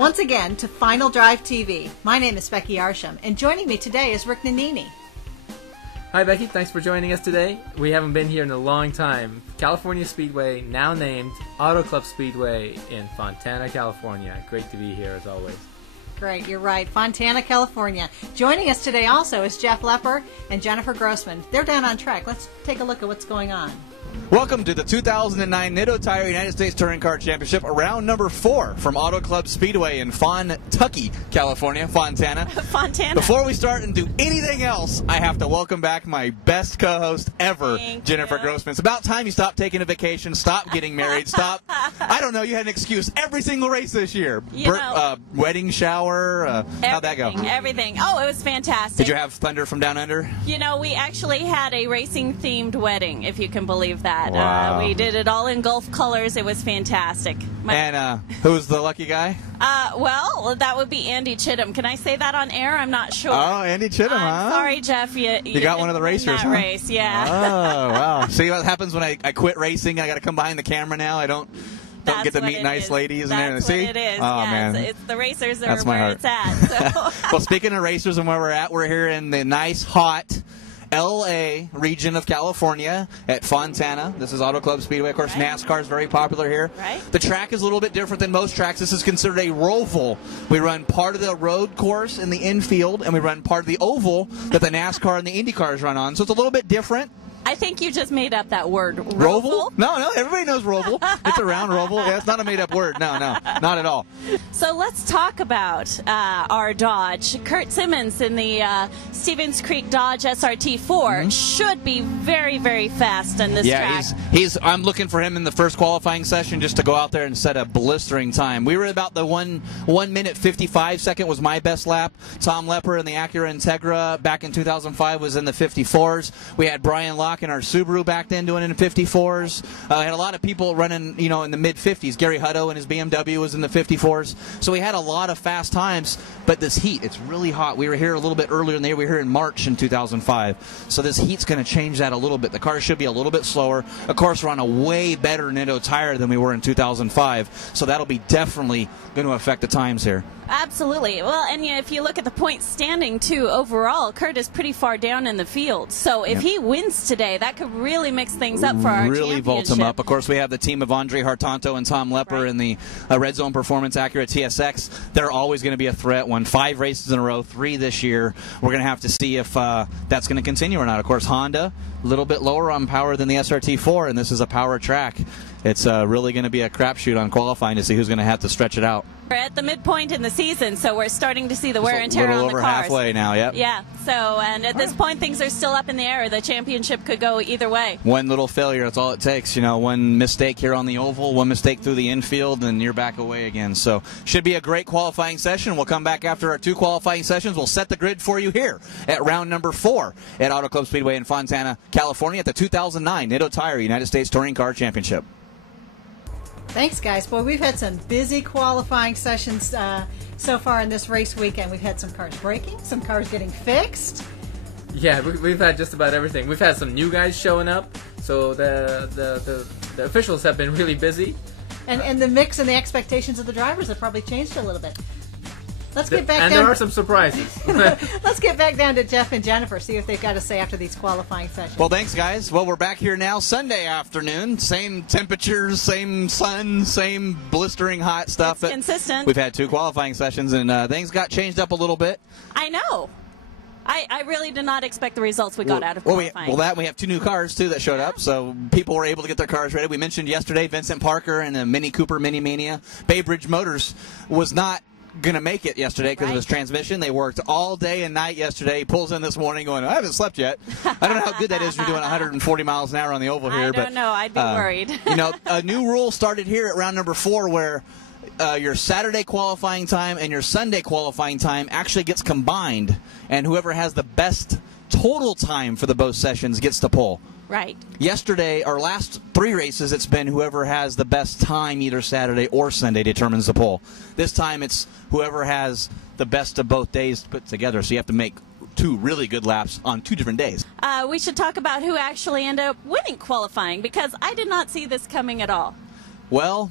once again to Final Drive TV. My name is Becky Arsham, and joining me today is Rick Nanini. Hi Becky, thanks for joining us today. We haven't been here in a long time. California Speedway, now named Auto Club Speedway in Fontana, California. Great to be here as always. Great, you're right. Fontana, California. Joining us today also is Jeff Lepper and Jennifer Grossman. They're down on track. Let's take a look at what's going on. Welcome to the 2009 Nitto Tire United States Touring Car Championship, round number 4 from Auto Club Speedway in Fontucky, California, Fontana. Fontana. Before we start and do anything else, I have to welcome back my best co-host ever, Jennifer Grossman. It's about time you stopped taking a vacation, stop getting married, stop. I don't know, you had an excuse every single race this year. Wedding shower, how'd that go? Everything. Oh, it was fantastic. Did you have thunder from down under? You know, we actually had a racing-themed wedding, if you can believe that. Wow. We did it all in Gulf colors. It was fantastic. And who's the lucky guy? Well, that would be Andy Chittum. Can I say that on air? I'm not sure. Oh, Andy Chittum, huh? Sorry, Jeff. You got one of the racers, that race, yeah. Oh, wow. See what happens when I quit racing? I got to come behind the camera now. I don't get to meet nice ladies and everything. See? That's what it is. Oh, yeah, man. It's the racers that That's are where it's at. So. Well, speaking of racers and where we're at, we're here in the nice, hot L.A. region of California at Fontana. This is Auto Club Speedway. Of course, Right. NASCAR is very popular here. Right. The track is a little bit different than most tracks. This is considered a roval. We run part of the road course in the infield, and we run part of the oval that the NASCAR and the Indy cars run on. So it's a little bit different. I think you just made up that word. Roval? No, everybody knows roval. It's a round roval. Yeah, it's not a made-up word. No, not at all. So let's talk about our Dodge. Curt Simmons in the Stevens Creek Dodge SRT4 should be very, very fast on this track. Yeah, I'm looking for him in the first qualifying session just to go out there and set a blistering time. We were about the 1 minute 55 second was my best lap. Tom Lepper in the Acura Integra back in 2005 was in the 54s. We had Brian Locke in our Subaru back then doing it in 54s. Had a lot of people running, in the mid-50s. Gary Hutto and his BMW was in the 54s. So we had a lot of fast times, but this heat, it's really hot. We were here a little bit earlier in the year. We were here in March in 2005. So this heat's going to change that a little bit. The cars should be a little bit slower. Of course, we're on a way better Nitto tire than we were in 2005. So that'll be definitely going to affect the times here. Absolutely. Well, and if you look at the point standing, too, overall, Curt is pretty far down in the field. So if he wins today, that could really mix things up for our really vault him up. Of course, we have the team of Andre Hartanto and Tom Lepper in the Red Zone Performance Acura TSX. They're always going to be a threat. Won 5 races in a row, 3 this year. We're going to have to see if that's going to continue or not. Of course, Honda, a little bit lower on power than the SRT4, and this is a power track. It's really going to be a crapshoot on qualifying to see who's going to have to stretch it out. We're at the midpoint in the season, so we're starting to see the wear and tear on the cars. A little over halfway now, yep. Yeah, and at this point, things are still up in the air. The championship could go either way. One little failure, that's all it takes. One mistake here on the oval, one mistake through the infield, and you're back away again. So should be a great qualifying session. We'll come back after our 2 qualifying sessions. We'll set the grid for you here at round number 4 at Auto Club Speedway in Fontana, California at the 2009 Nitto Tire United States Touring Car Championship. Thanks, guys. Boy, we've had some busy qualifying sessions so far in this race weekend. We've had some cars breaking, some cars getting fixed. Yeah, we've had just about everything. We've had some new guys showing up, so the officials have been really busy. And the mix and the expectations of the drivers have probably changed a little bit. Let's get back and down. there are some surprises. Let's get back down to Jeff and Jennifer, see what they've got to say after these qualifying sessions. Well, thanks, guys. Well, we're back here now Sunday afternoon. Same temperatures, same sun, same blistering hot stuff. It's consistent. We've had 2 qualifying sessions, and things got changed up a little bit. I know. I really did not expect the results we got out of qualifying. We have 2 new cars, too, that showed up, so people were able to get their cars ready. We mentioned yesterday Vincent Parker and the Mini Cooper Mini Mania. Bay Bridge Motors was not going to make it yesterday because of his transmission. They worked all day and night yesterday. He pulls in this morning going, I haven't slept yet. I don't know how good that is. You're doing 140 miles an hour on the oval here. I don't know. I'd be worried. A new rule started here at round number 4 where your Saturday qualifying time and your Sunday qualifying time actually gets combined, and whoever has the best total time for the both sessions gets the pole. Right. Yesterday, our last 3 races, it's been whoever has the best time either Saturday or Sunday determines the pole. This time, it's whoever has the best of both days put together, so you have to make 2 really good laps on 2 different days. We should talk about who actually ended up winning qualifying, because I did not see this coming at all. Well,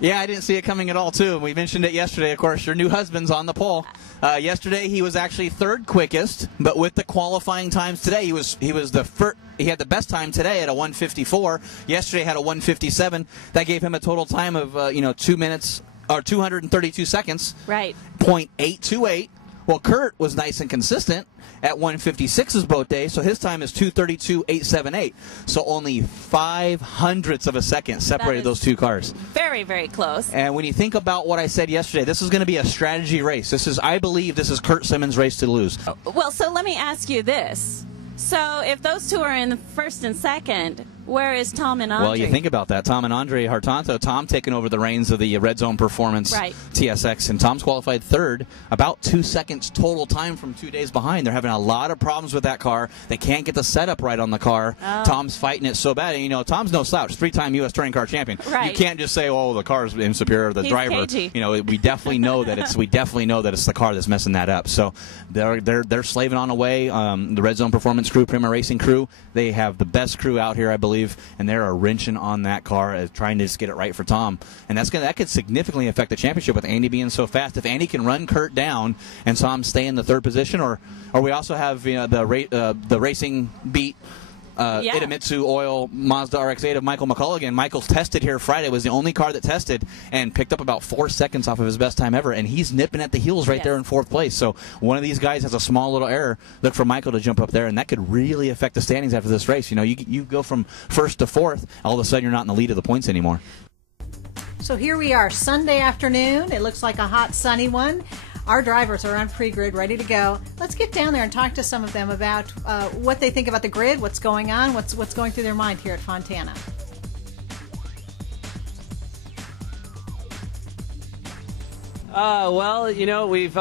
yeah, I didn't see it coming at all, too. We mentioned it yesterday, of course. Your new husband's on the pole. Yesterday, he was actually third quickest, but with the qualifying times today, he had the best time today at a 1:54. Yesterday had a 1:57. That gave him a total time of 2 minutes or 232 seconds. Right. .828. Well, Curt was nice and consistent at 1:56 his boat day, so his time is 2:32.878. So only 0.05 of a second separated those two cars. Very, very close. And when you think about what I said yesterday, this is going to be a strategy race. I believe this is Curt Simmons' race to lose. Well, so let me ask you this. So if those two are in first and second, where is Tom and Andre? Well, you think about that. Tom and Andre Hartanto. Tom taking over the reins of the Red Zone Performance TSX, and Tom's qualified third, about 2 seconds total time from 2 days behind. They're having a lot of problems with that car. They can't get the setup right on the car. Oh. Tom's fighting it so bad. And, Tom's no slouch, 3-time U.S. touring car champion. Right. You can't just say, "Oh, the car's superior, the He's driver." cagey. We definitely know that it's the car that's messing that up. So they're slaving on away. The Red Zone Performance crew, Prima Racing crew, they have the best crew out here, I believe, and they're wrenching on that car, trying to just get it right for Tom, and that could significantly affect the championship with Andy being so fast. If Andy can run Curt down and Tom stay in the third position, or we also have the racing beat. Idemitsu Oil Mazda RX-8 of Michael McColligan. Michael's tested here Friday, was the only car that tested and picked up about 4 seconds off of his best time ever, and he's nipping at the heels right there in fourth place. So one of these guys has a small little error. Look for Michael to jump up there, and that could really affect the standings after this race. You go from first to fourth, all of a sudden you're not in the lead of the points anymore. So here we are, Sunday afternoon. It looks like a hot, sunny one. Our drivers are on pre-grid, ready to go. Let's get down there and talk to some of them about what they think about the grid, what's going on, what's going through their mind here at Fontana. Well, we've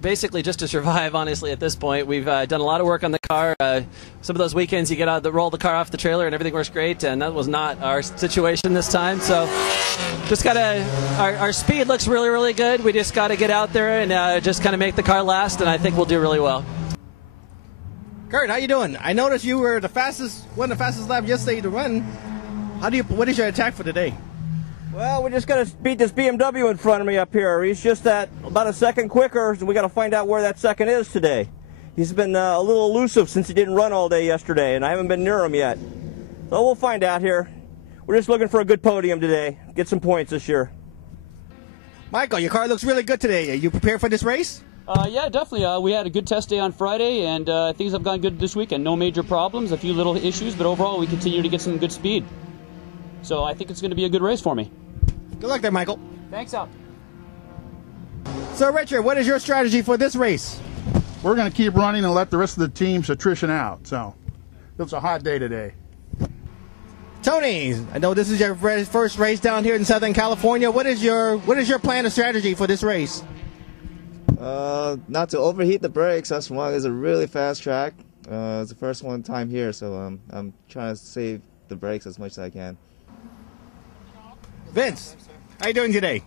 basically just to survive, honestly, at this point. We've done a lot of work on the car. Some of those weekends you get out, roll the car off the trailer and everything works great, and that was not our situation this time. So just our speed looks really, really good. We just got to get out there and just kind of make the car last, and I think we'll do really well. Curt, how you doing? I noticed you were one of the fastest laps yesterday to run. What is your attack for today? Well, we just got to beat this BMW in front of me up here. He's just about a second quicker, and we got to find out where that second is today. He's been a little elusive since he didn't run all day yesterday, and I haven't been near him yet. So we'll find out here. We're just looking for a good podium today. Get some points this year. Michael, your car looks really good today. Are you prepared for this race? Yeah, definitely. We had a good test day on Friday, and things have gone good this weekend. No major problems, a few little issues, but overall we continue to get some good speed. So I think it's going to be a good race for me. Good luck there, Michael. Thanks, Al. So, Richard, what is your strategy for this race? We're going to keep running and let the rest of the teams attrition out. So, it's a hot day today. Tony, I know this is your first race down here in Southern California. What is your plan or strategy for this race? Not to overheat the brakes. That's one. It's a really fast track. It's the first time here, so I'm trying to save the brakes as much as I can. Vince, how you doing today?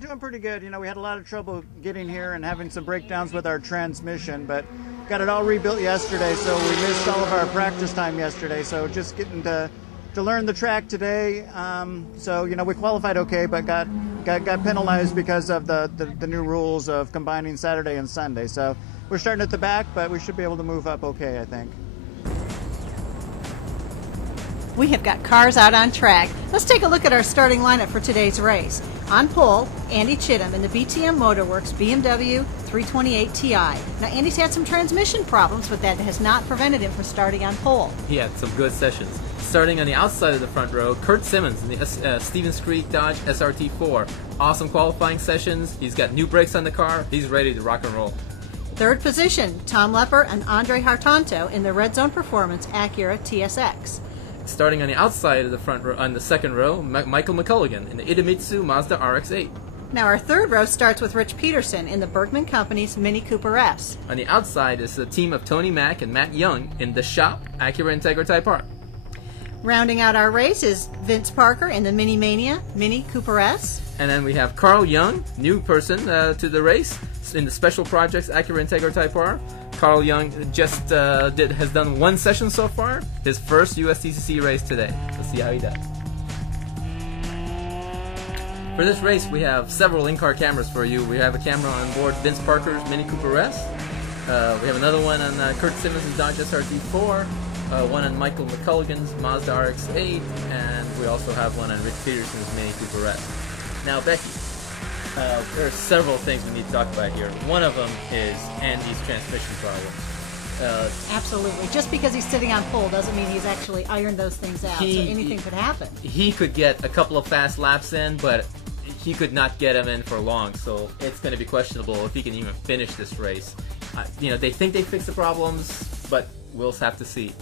Doing pretty good. We had a lot of trouble getting here and having some breakdowns with our transmission, but got it all rebuilt yesterday, so we missed all of our practice time yesterday. So just getting to learn the track today. So we qualified okay, but got penalized because of the new rules of combining Saturday and Sunday. So we're starting at the back, but we should be able to move up okay, I think. We have got cars out on track. Let's take a look at our starting lineup for today's race. On pole, Andy Chittum in the BTM Motorworks BMW 328 Ti. Now, Andy's had some transmission problems, but that has not prevented him from starting on pole. He had some good sessions. Starting on the outside of the front row, Curt Simmons in the Stevens Creek Dodge SRT4. Awesome qualifying sessions. He's got new brakes on the car. He's ready to rock and roll. Third position, Tom Lepper and Andre Hartanto in the Red Zone Performance Acura TSX. Starting on the outside of the front row, on the second row, Michael McColligan in the Idemitsu Mazda RX-8. Now our third row starts with Rich Peterson in the Bergman Company's Mini Cooper S. On the outside is the team of Tony Mack and Matt Young in the shop Acura Integra Type R. Rounding out our race is Vince Parker in the Mini Mania Mini Cooper S. And then we have Carl Young, new person to the race, in the Special Projects Acura Integra Type R. Carl Young just has done one session so far, his first USTCC race today. Let's see how he does. For this race, we have several in-car cameras for you. We have a camera on board Vince Parker's Mini Cooper S. We have another one on Curt Simmons' Dodge SRT4, one on Michael McColligan's Mazda RX-8, and we also have one on Rich Peterson's Mini Cooper S. Now, Becky, there are several things we need to talk about here. One of them is Andy's transmission problems. Absolutely. Just because he's sitting on pole doesn't mean he's actually ironed those things out, so anything could happen. He could get a couple of fast laps in, but he could not get them in for long, so it's going to be questionable if he can even finish this race. They think they fixed the problems, but we'll have to see.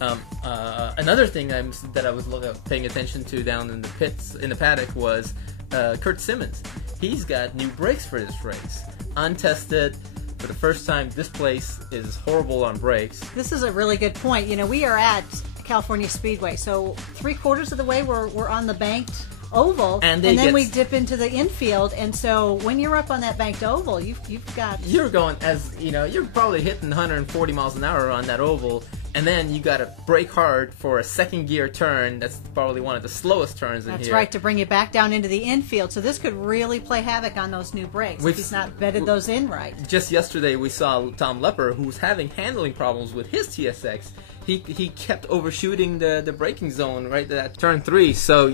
Another thing that I was paying attention to down in the pits, in the paddock, was Curt Simmons. He's got new brakes for this race. Untested. For the first time, this place is horrible on brakes. This is a really good point. We are at California Speedway, so 3/4 of the way we're on the banked oval, and then we dip into the infield. And so when you're up on that banked oval, you're going, as you're probably hitting 140 miles an hour on that oval, and then you got to brake hard for a second gear turn. That's probably one of the slowest turns in here. That's right, to bring you back down into the infield. So this could really play havoc on those new brakes if he's not bedded those in right. Just yesterday we saw Tom Lepper, who was having handling problems with his TSX. He kept overshooting the braking zone right at turn 3. So,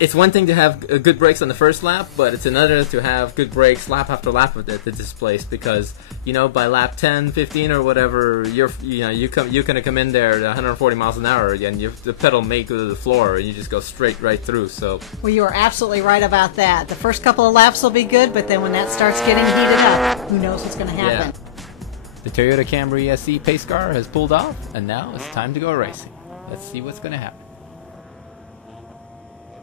it's one thing to have good brakes on the first lap, but it's another to have good brakes lap after lap at this place, because by lap 10, 15 or whatever, you're gonna come in there at 140 miles an hour, and the pedal may go to the floor, and you just go straight right through. So you are absolutely right about that. The first couple of laps will be good, but then when that starts getting heated up, who knows what's going to happen? Yeah. The Toyota Camry SE pace car has pulled off, and now it's time to go racing. Let's see what's going to happen.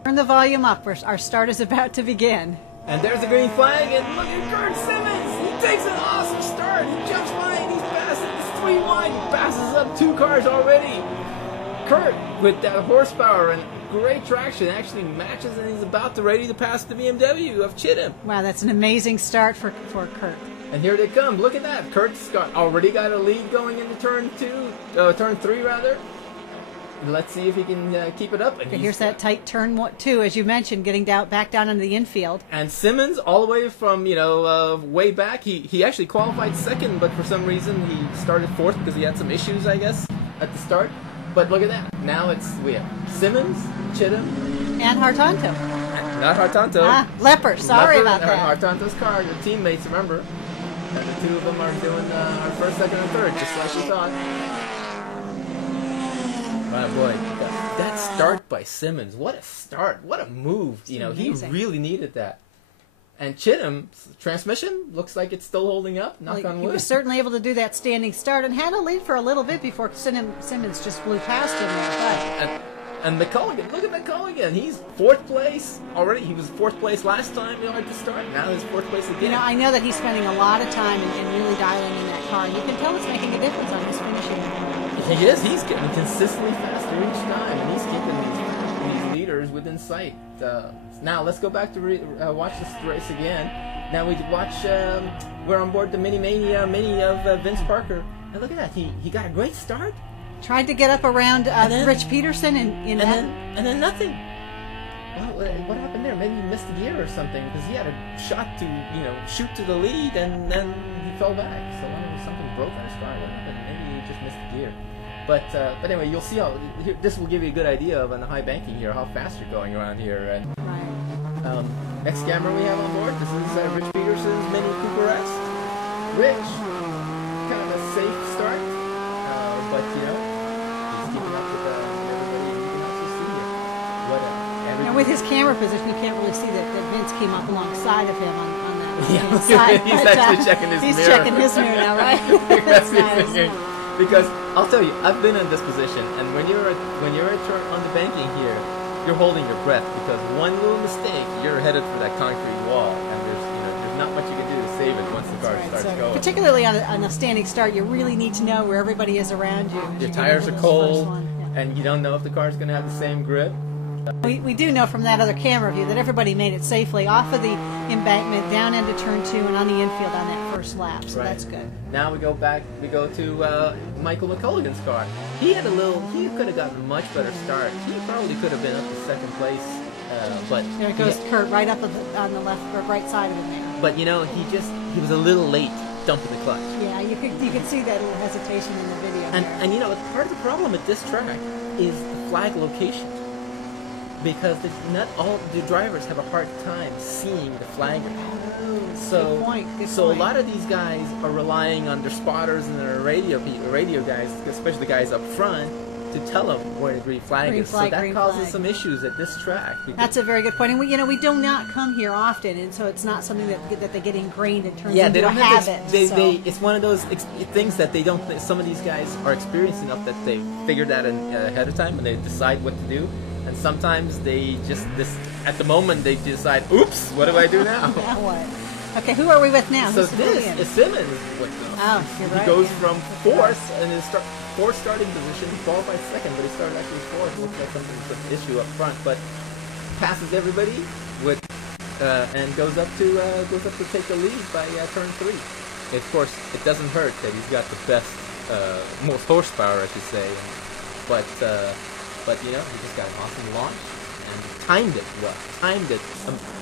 Turn the volume up. Our start is about to begin. And there's the green flag, and look at Curt Simmons. He takes an awesome start. He jumps line. He's passing. It's 3 wide. He passes up 2 cars already. Curt, with that horsepower and great traction, actually matches, and he's about ready to pass the BMW of Chittum. Wow, that's an amazing start for Curt. And here they come. Look at that. Curt's already got a lead going into turn 3 rather. Let's see if he can keep it up. And here's that tight turn 2, as you mentioned, getting back down into the infield. And Simmons, all the way from way back, he actually qualified second, but for some reason he started 4th because he had some issues, I guess, at the start. But look at that. Now we have Simmons, Chittum, and Hartanto. Not Hartanto. Lepper. Sorry about that. Hartanto's car, the teammates, remember. And the 2 of them are doing our 1st, 2nd, and 3rd, just like we thought. Oh boy, that start by Simmons, what a start, what a move. He really needed that. And Chittum's transmission looks like it's still holding up, knock on wood. He was certainly able to do that standing start and had a lead for a little bit before Simmons just blew past him there. And McColligan, look at McColligan, he's 4th place already. He was 4th place last time at the start, now he's 4th place again. I know that he's spending a lot of time and really dialing in that car. You can tell it's making a difference on his finishing. He is. He's getting consistently faster each time, and he's keeping these leaders within sight. Now let's go back to watch this race again. Now we watch. We're on board the Mini of Vince Parker, and look at that. He got a great start. Tried to get up around Rich Peterson and then nothing. What happened there? Maybe he missed a gear or something, because he had a shot to shoot to the lead, and then he fell back. So I don't know, something broke on his car. What happened? Maybe he just missed the gear. But anyway, you'll see how this will give you a good idea of on the high banking here how fast you're going around here. And next camera we have on board. This is Rich Peterson's Mini Cooper S. Rich, kind of a safe start, but he's keeping up with everybody. You can also see it. And with his camera position, you can't really see that Vince came up alongside of him on that side. He's actually checking his mirror. He's checking his mirror now, right? That's nice. Because I'll tell you, I've been in this position, and when you're on the banking here, you're holding your breath, because one little mistake, you're headed for that concrete wall, and there's not much you can do to save it once the car starts going. Particularly on a standing start, you really need to know where everybody is around you. Your tires are cold, and you don't know if the car's going to have the same grip. We do know from that other camera view that everybody made it safely off of the embankment, down into turn 2, and on the infield on that first lap, so that's good. Now we go to Michael McColligan's car. He could have gotten a much better start. He probably could have been up to 2nd place but there goes Curt right up on the left or right side of him there. But he was a little late dumping the clutch. Yeah, you could see that little hesitation in the video. And part of the problem at this track is the flag location, because not all the drivers have a hard time seeing the flagger. So, good point. A lot of these guys are relying on their spotters and their radio guys, especially the guys up front, to tell them where the green flag is. So that causes some issues at this track. That's a very good point. And we do not come here often, and so it's not something that they get ingrained and turns into a habit. It's one of those things that they don't. Some of these guys are experienced enough that they figure that ahead of time and they decide what to do. And sometimes they just at the moment they decide, "Oops, what do I do now?" Now what? Okay, who are we with now? So this is Simmons. You're right. He goes from fourth in his fourth starting position, qualified second, but he started actually fourth. Looks like something's an issue up front, but passes everybody and goes up to take the lead by turn 3. Of course, it doesn't hurt that he's got the best, most horsepower, I should say, but he just got an awesome launch and timed it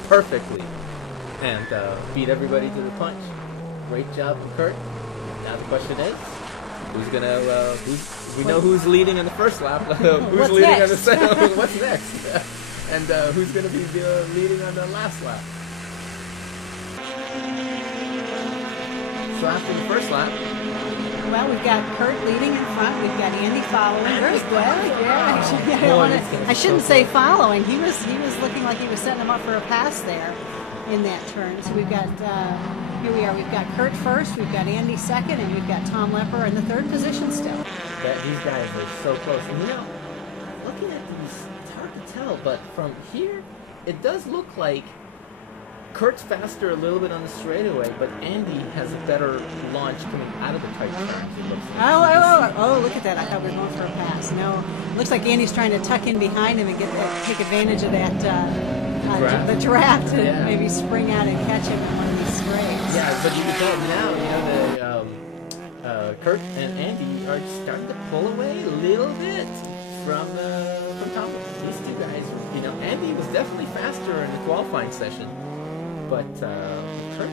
perfectly. And beat everybody to the punch. Great job, Curt. Now the question is, we know who's leading on the first lap. Who's leading on the second? What's next? And who's going to be leading on the last lap? So after the first lap, well, we've got Curt leading in front. We've got Andy following. Very good. Yeah. I shouldn't say following. He was looking like he was setting him up for a pass there in that turn. So we've got, here we are, we've got Curt first, we've got Andy second, and we've got Tom Lepper in the third position still. These guys are so close. And looking at these, it's hard to tell, but from here, it does look like Curt's faster a little bit on the straightaway, but Andy has a better launch coming out of the tight turns, it looks like. Oh, look at that. I thought we were going for a pass. No, looks like Andy's trying to tuck in behind him and take advantage of that the draft and maybe spring out and catch him in one of these straights. Yeah, but you can tell now, Curt and Andy are starting to pull away a little bit from Tom. These two guys, Andy was definitely faster in the qualifying session, but Curt,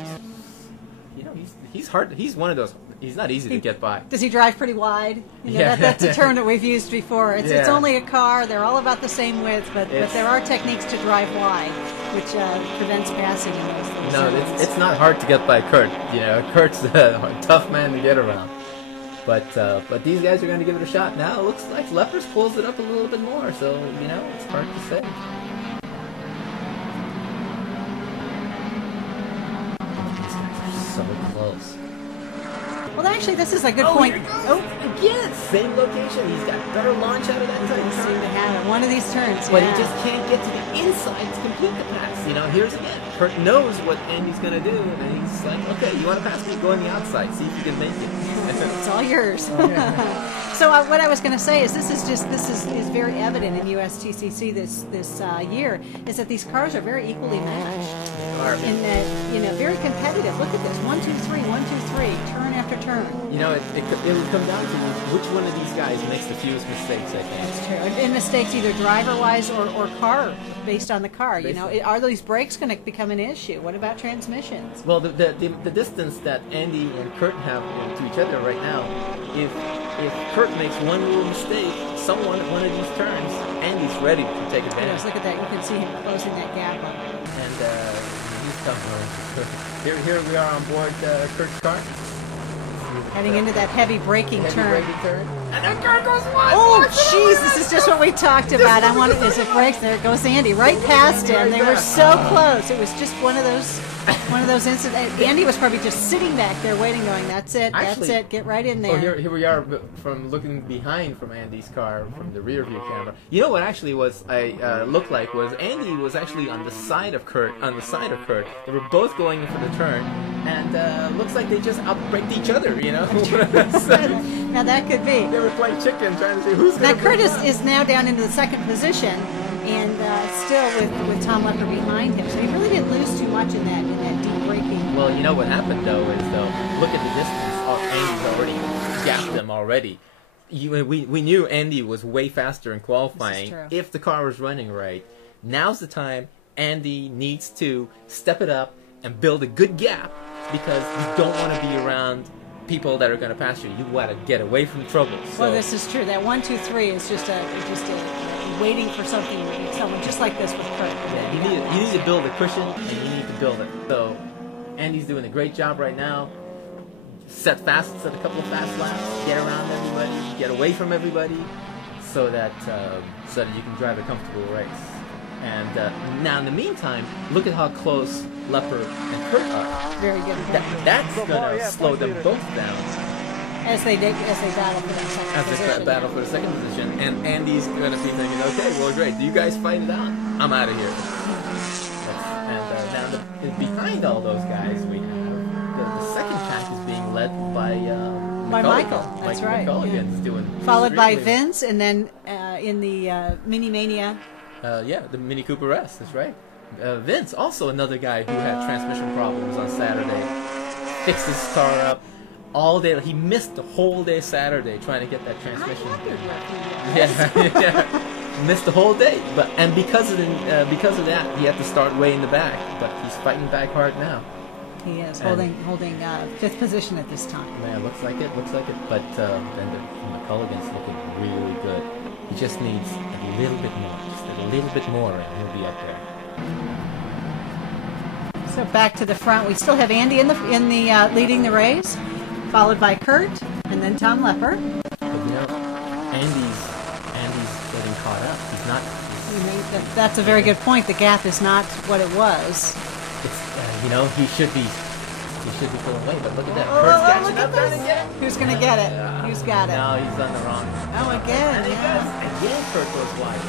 he's hard. He's one of those. He's not easy to get by. Does he drive pretty wide? That's a term that we've used before. It's only a car. They're all about the same width, but there are techniques to drive wide, which prevents passing in those No, it's not hard to get by Curt. Curt's a tough man to get around. But these guys are going to give it a shot. Now it looks like Lepper pulls it up a little bit more, so it's hard to say. These guys are so close. Well, actually, this is a good point. Again, same location. He's got better launch out of that turn. Seem to have it. One of these turns, but he just can't get to the inside to complete the pass. Here's again. Curt knows what Andy's going to do, and he's like, okay, you want to pass me? Go on the outside. See if you can make it. It's all yours. So what I was going to say is this is very evident in USTCC this year, is that these cars are very equally matched. In that, very competitive. Look at this. 1, 2, 3, 1, 2, 3, turn after turn. It would come down to which one of these guys makes the fewest mistakes, I think. That's true. And mistakes either driver-wise or car, based on the car. Are those brakes going to become an issue? What about transmissions? Well, the distance that Andy and Curt have to each other right now, if Curt makes one little mistake, one of these turns, Andy's ready to take advantage. Look at that. You can see him closing that gap up. And he's coming. Here we are on board Curt's car. Heading into that heavy braking turn. And that car goes wide. Oh, jeez, this is just what we talked about. I wanted as it breaks. There goes Andy, right past him. They were so close. It was just one of those incidents. Andy was probably just sitting back there waiting, going, "That's it, get right in there." Oh, here we are from looking behind from Andy's car from the rear view camera. What actually looked like was Andy was actually on the side of Curt. They were both going in for the turn, and looks like they just outbraked each other. Now that could be. They were playing chicken, trying to see who's going to. Now Curt is now down into the second position, and still with Tom Lepper behind him. So he really didn't lose too much in that deep braking. Well, what happened though is look at the distance. Andy's already gapped him already. We knew Andy was way faster in qualifying if the car was running right. now's the time Andy needs to step it up and build a good gap, because you don't want to be around people that are going to pass you. You want to get away from trouble. So. Well, this is true. That 1, 2, 3 is just a waiting for something, someone just like this with Curt. Yeah, you need to build a cushion, and you need to build it. So Andy's doing a great job right now. Set a couple of fast laps, get around everybody, get away from everybody, so that you can drive a comfortable race. And now, in the meantime, look at how close Lepper and Curt are. Very good. That's going to slow them both down. As they battle for that second position. As they battle for the second position. And Andy's going to be thinking, okay, well, great. Do you guys fight it out? I'm out of here. And now, behind all those guys, we have the second pack is being led by Michael. That's right. McColligan's doing followed by Vince, and then in the Mini Mania. The Mini Cooper S, that's right. Vince, also another guy who had transmission problems on Saturday. Fixed his car up all day. He missed the whole day Saturday trying to get that transmission. Yeah. Missed the whole day. And because of that, he had to start way in the back. But he's fighting back hard now. He is holding 5th position at this time. Man, looks like it. But then the McColligan's looking really good. He just needs a little bit more. A little bit more, and he'll be up there. So back to the front, we still have Andy in the leading the race, followed by Curt, and then Tom Lepper. But Andy's getting caught up. He's not. That's a very good point. The gap is not what it was. It's he should be pulling away. But look at that. Curt's catching up there again. Who's gonna get it? Who's got it? No, he's on the wrong. Oh, again. And again, Curt goes wide.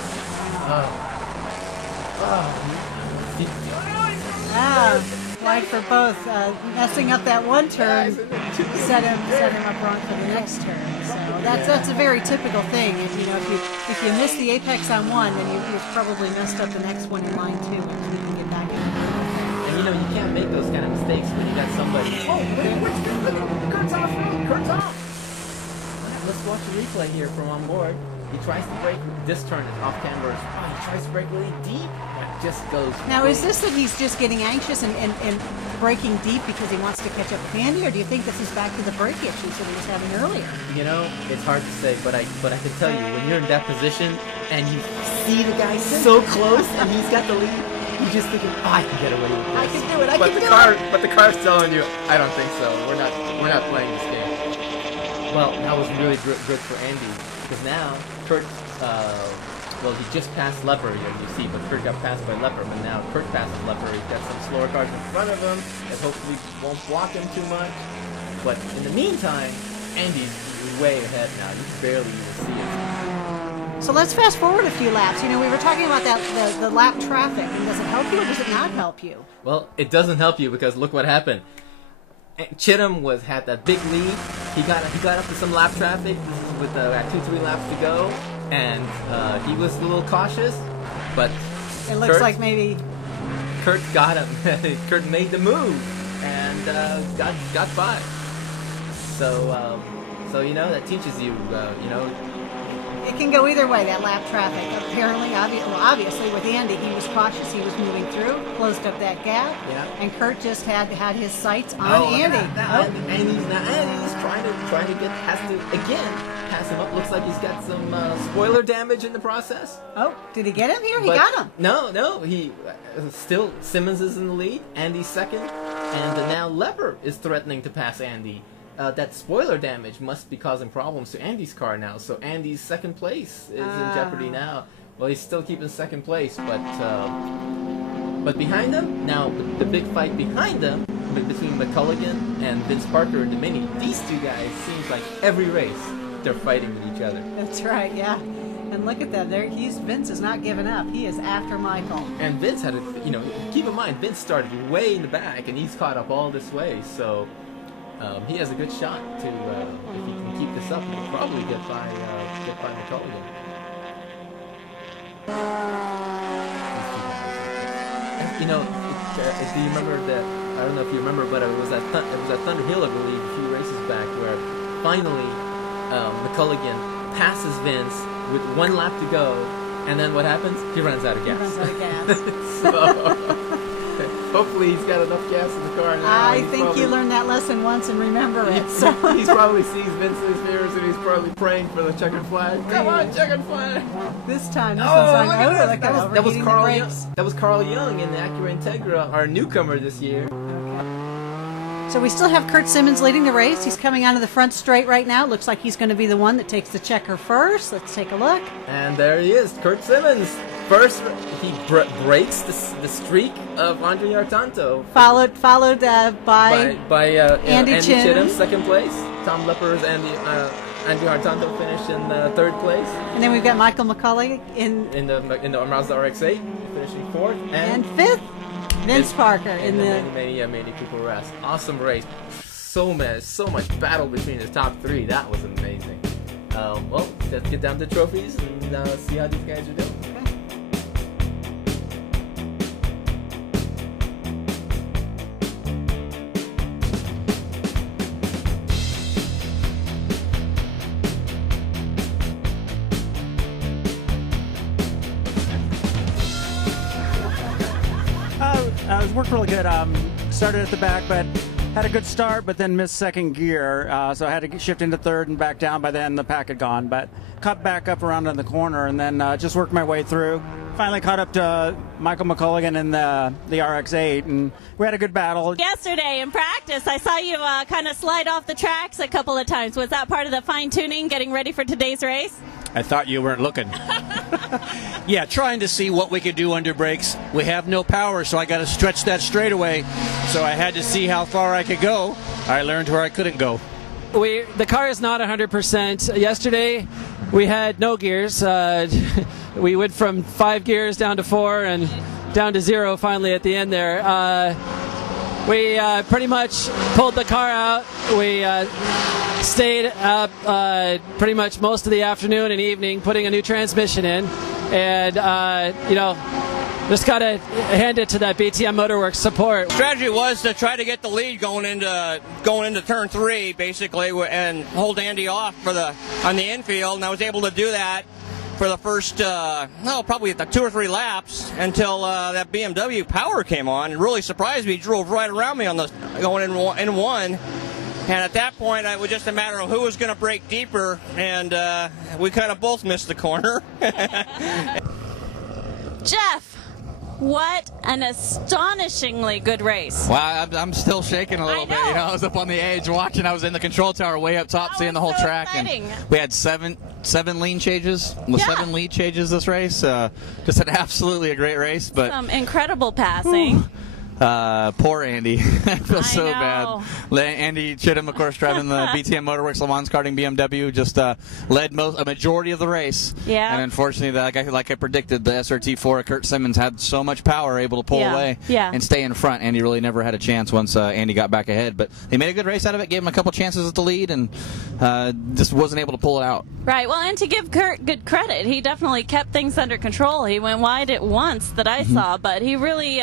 Wide for both. Messing up that one turn set him up wrong for the next turn. So that's a very typical thing. If you miss the apex on one, then you've probably messed up the next one in line too, and you can get back in. And you can't make those kind of mistakes when you got somebody. Look, Curt's off. Curt's off. Let's watch the replay here from on board. He tries to brake. This turn is off camber. He tries to brake really deep. It just goes. Now, is this that he's just getting anxious and braking deep because he wants to catch up with Andy, or do you think this is back to the brake issues that he was having earlier? It's hard to say, but I can tell you, when you're in that position and you see the guy so close and he's got the lead, you're just thinking, I can get away with this. I can do it. But the car's telling you, I don't think so. We're not playing this game. Well, that was really good for Andy. Because now, Curt, he just passed Lepper, you see, but Curt got passed by Lepper, but now Curt passes Lepper. He's got some slower cars in front of him that hopefully won't block him too much. But in the meantime, Andy's way ahead now. You can barely even see it. So let's fast forward a few laps. We were talking about the lap traffic, and does it help you or does it not help you? Well, it doesn't help you because look what happened. Chittum had that big lead. He got up to some lap traffic with 2-3 laps to go, and he was a little cautious. But it looks like maybe Curt got him. Curt made the move and got by. So that teaches you. It can go either way, that lap traffic. Apparently, obviously, with Andy, he was cautious. He was moving through, closed up that gap, and Curt just had his sights on Andy. Andy's trying to has to again pass him up. Looks like he's got some spoiler damage in the process. Oh, did he get him here? He got him. No. He still Simmons is in the lead. Andy's second, and now Lepper is threatening to pass Andy. That spoiler damage must be causing problems to Andy's car now. So Andy's second place is in jeopardy now. Well, he's still keeping second place, but behind him now, the big fight behind them between McColligan and Vince Parker in the Mini. These two guys seems like every race they're fighting with each other. That's right, yeah. And look at that. Vince is not giving up. He is after Michael. And Vince had keep in mind, Vince started way in the back, and he's caught up all this way. So. He has a good shot to, if he can keep this up, he will probably get by McColligan. Do you remember that? I don't know if you remember, but it was at Thunder Hill, I believe, a few races back, where finally McColligan passes Vince with one lap to go, And then what happens? He runs out of gas. He runs out of gas. So, hopefully he's got enough gas in the car now. I think you learned that lesson once and remember it. So. He's probably sees Vince's mirrors and he's probably praying for the checkered flag. Come on, checkered flag! This time, this Oh, one's on look at this. That was overheating Carl the Young. brakes. That was Carl Young in the Acura Integra, our newcomer this year. So we still have Curt Simmons leading the race. He's coming onto the front straight right now. Looks like he's going to be the one that takes the checker first. Let's take a look. And there he is, Curt Simmons. First, he breaks the streak of Andrei Hartanto. Followed by Andy Chittum. second place. Tom Lepper's Andrei Hartanto finished in third place. And then we've got Michael McColligan in the Mazda RX-8, finishing fourth. And fifth, Vince Parker in the Mini Cooper Rest. Awesome race. So much battle between the top three. That was amazing. Well, let's get down to trophies and see how these guys are doing. It worked really good. Started at the back, but had a good start, but then missed second gear. So I had to shift into third and back down. By then, the pack had gone. But cut back up around in the corner and then just worked my way through. Finally caught up to Michael McColligan in the RX-8, and we had a good battle. Yesterday in practice, I saw you kind of slide off the tracks a couple of times. Was that part of the fine-tuning, getting ready for today's race? I thought you weren't looking. Yeah, trying to see what we could do under brakes. We have no power, so I got to stretch that straightaway. So I had to see how far I could go. I learned where I couldn't go. The car is not 100%. Yesterday, we had no gears. We went from 5 gears down to 4 and down to 0 finally at the end there. We pretty much pulled the car out. We stayed up pretty much most of the afternoon and evening putting a new transmission in. And, just got to hand it to that BTM Motorworks support. Strategy was to try to get the lead going into turn 3, basically, and hold Andy off on the infield, and I was able to do that for the first, probably the 2 or 3 laps until that BMW power came on. It really surprised me. He drove right around me on going in one. And at that point, it was just a matter of who was going to brake deeper, and we kind of both missed the corner. Jeff, what an astonishingly good race. Wow, I'm still shaking a little bit. I was up on the edge watching. I was in the control tower way up top, seeing the whole track. Exciting. And we had seven lean changes. 7 lead changes this race. Just absolutely a great race. But some incredible passing. Poor Andy. I feel so bad. Andy Chittum, of course, driving the BTM Motorworks Le Mans karting BMW, just led a majority of the race. Yeah. And unfortunately, like I predicted, the SRT4 Curt Simmons had so much power, able to pull away and stay in front. Andy really never had a chance once Andy got back ahead. But they made a good race out of it, gave him a couple chances at the lead, and just wasn't able to pull it out. Right. Well, and to give Curt good credit, he definitely kept things under control. He went wide at once that I saw, but he really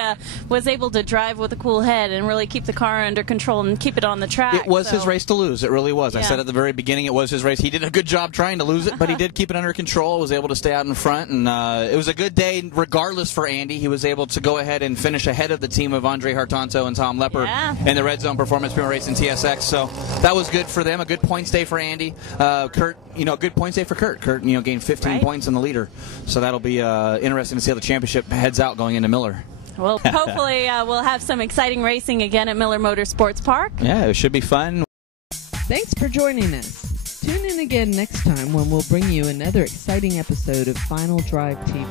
was able to drive with a cool head and really keep the car under control and keep it on the track. It was his race to lose. It really was. Yeah. I said at the very beginning it was his race. He did a good job trying to lose it, but he did keep it under control, was able to stay out in front, and it was a good day regardless for Andy. He was able to go ahead and finish ahead of the team of Andrei Hartanto and Tom Lepper in the Red Zone Performance Primo Racing TSX, so that was good for them. A good points day for Andy. Curt, good points day for Curt. Curt, gained 15 points in the leader, so that'll be interesting to see how the championship heads out going into Miller. Well, hopefully we'll have some exciting racing again at Miller Motorsports Park. Yeah, it should be fun. Thanks for joining us. Tune in again next time when we'll bring you another exciting episode of Final Drive TV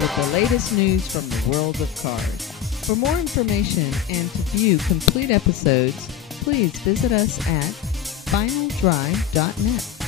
with the latest news from the world of cars. For more information and to view complete episodes, please visit us at finaldrive.net.